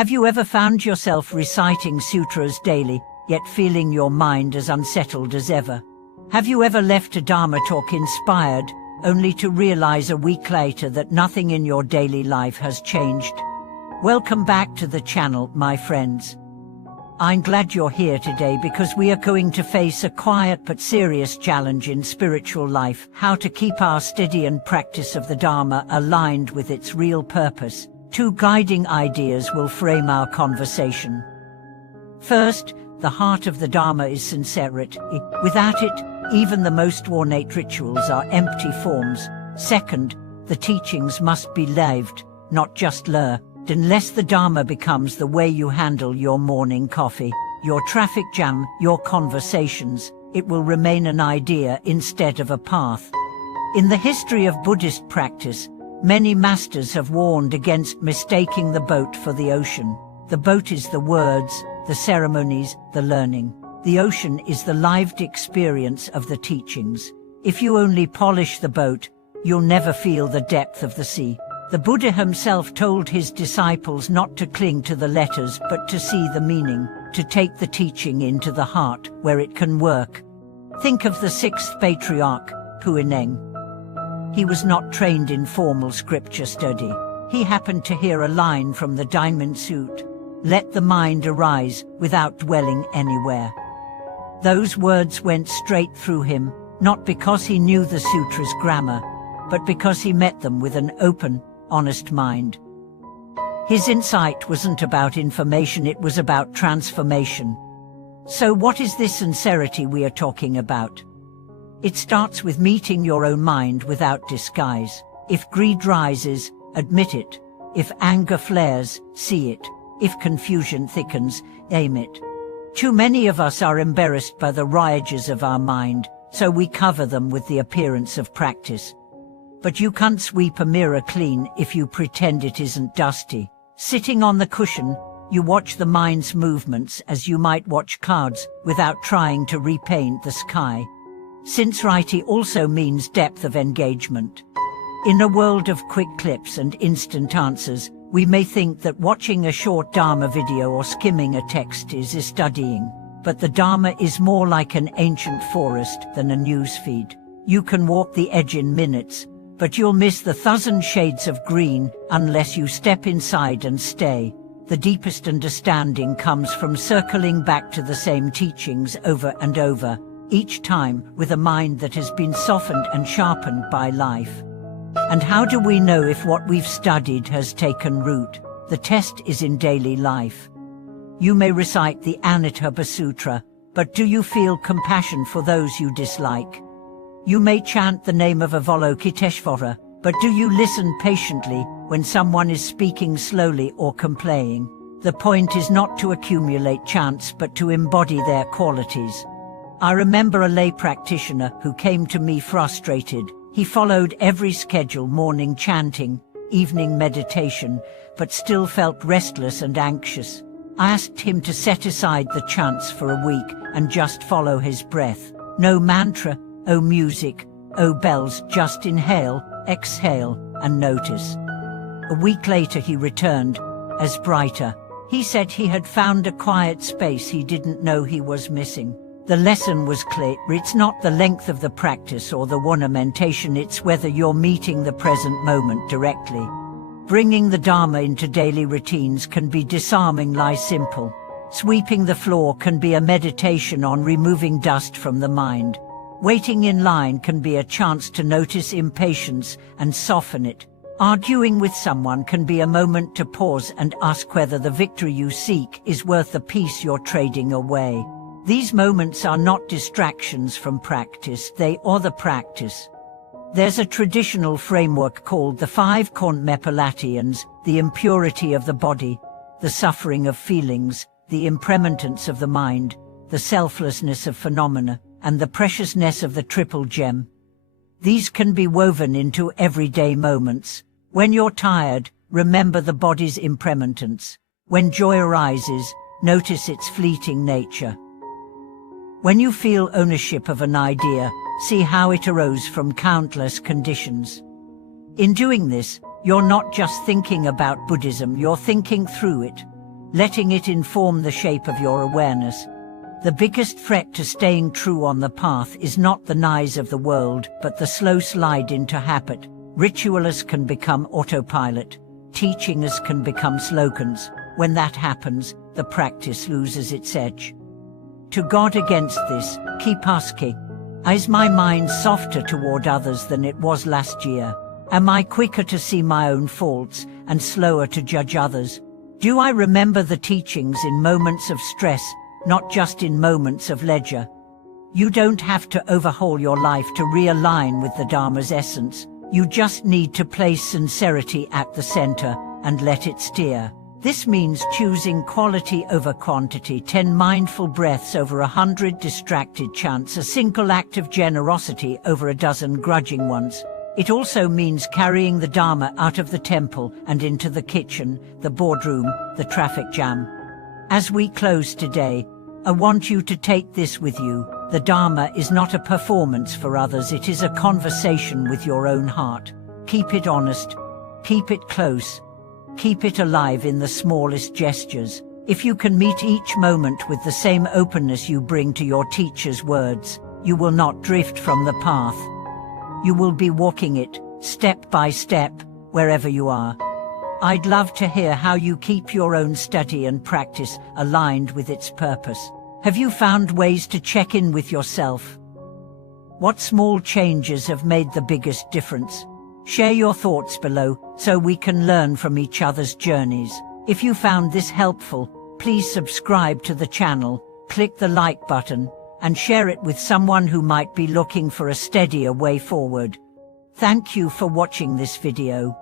Have you ever found yourself reciting sutras daily, yet feeling your mind as unsettled as ever? Have you ever left a Dharma talk inspired, only to realize a week later that nothing in your daily life has changed? Welcome back to the channel, my friends. I'm glad you're here today because we are going to face a quiet but serious challenge in spiritual life: how to keep our study and practice of the Dharma aligned with its real purpose. Two guiding ideas will frame our conversation. First, the heart of the Dharma is sincerity. Without it, even the most ornate rituals are empty forms. Second, the teachings must be lived, not just learned. Unless the Dharma becomes the way you handle your morning coffee, your traffic jam, your conversations, it will remain an idea instead of a path. In the history of Buddhist practice, many masters have warned against mistaking the boat for the ocean. The boat is the words, the ceremonies, the learning. The ocean is the lived experience of the teachings. If you only polish the boat, you'll never feel the depth of the sea. The Buddha himself told his disciples not to cling to the letters but to see the meaning, to take the teaching into the heart, where it can work. Think of the sixth patriarch, Puineng. He was not trained in formal scripture study. He happened to hear a line from the Diamond Suit: "Let the mind arise," without dwelling anywhere. Those words went straight through him, not because he knew the sutra's grammar, but because he met them with an open, honest mind. His insight wasn't about information, it was about transformation. So what is this sincerity we are talking about? It starts with meeting your own mind without disguise. If greed rises, admit it. If anger flares, see it. If confusion thickens, aim it. Too many of us are embarrassed by the rages of our mind, so we cover them with the appearance of practice. But you can't sweep a mirror clean if you pretend it isn't dusty. Sitting on the cushion, you watch the mind's movements as you might watch clouds, without trying to repaint the sky. Sincerity also means depth of engagement. In a world of quick clips and instant answers, we may think that watching a short Dharma video or skimming a text is studying. But the Dharma is more like an ancient forest than a news feed. You can walk the edge in minutes, but you'll miss the thousand shades of green unless you step inside and stay. The deepest understanding comes from circling back to the same teachings over and over, each time with a mind that has been softened and sharpened by life. And how do we know if what we've studied has taken root? The test is in daily life. You may recite the Anattha Sutra, but do you feel compassion for those you dislike? You may chant the name of Avalokiteshvara, but do you listen patiently when someone is speaking slowly or complaining? The point is not to accumulate chants but to embody their qualities. I remember a lay practitioner who came to me frustrated. He followed every schedule: morning chanting, evening meditation, but still felt restless and anxious. I asked him to set aside the chants for a week and just follow his breath. No mantra, oh music, oh bells, just inhale, exhale, and notice. A week later he returned, as brighter. He said he had found a quiet space he didn't know he was missing. The lesson was clear: it's not the length of the practice or the ornamentation, it's whether you're meeting the present moment directly. Bringing the Dharma into daily routines can be disarming, simple. Sweeping the floor can be a meditation on removing dust from the mind. Waiting in line can be a chance to notice impatience and soften it. Arguing with someone can be a moment to pause and ask whether the victory you seek is worth the peace you're trading away. These moments are not distractions from practice, they are the practice. There's a traditional framework called the 5 Konmepalatians: the impurity of the body, the suffering of feelings, the impermanence of the mind, the selflessness of phenomena, and the preciousness of the triple gem. These can be woven into everyday moments. When you're tired, remember the body's impermanence. When joy arises, notice its fleeting nature. When you feel ownership of an idea, see how it arose from countless conditions. In doing this, you're not just thinking about Buddhism, you're thinking through it. letting it inform the shape of your awareness. The biggest threat to staying true on the path is not the noise of the world, but the slow slide into habit. Ritualists can become autopilot. Teachings can become slogans. When that happens, the practice loses its edge. To guard against this, keep asking, is my mind softer toward others than it was last year? Am I quicker to see my own faults and slower to judge others? Do I remember the teachings in moments of stress, not just in moments of leisure? You don't have to overhaul your life to realign with the Dharma's essence. You just need to place sincerity at the center and let it steer. This means choosing quality over quantity, 10 mindful breaths over 100 distracted chants, a single act of generosity over a dozen grudging ones. It also means carrying the Dharma out of the temple and into the kitchen, the boardroom, the traffic jam. As we close today, I want you to take this with you. The Dharma is not a performance for others, it is a conversation with your own heart. Keep it honest, keep it close, keep it alive in the smallest gestures. If you can meet each moment with the same openness you bring to your teacher's words, you will not drift from the path. You will be walking it, step by step, wherever you are. I'd love to hear how you keep your own study and practice aligned with its purpose. Have you found ways to check in with yourself? What small changes have made the biggest difference? Share your thoughts below so we can learn from each other's journeys. If you found this helpful, please subscribe to the channel, click the like button, and share it with someone who might be looking for a steadier way forward. Thank you for watching this video.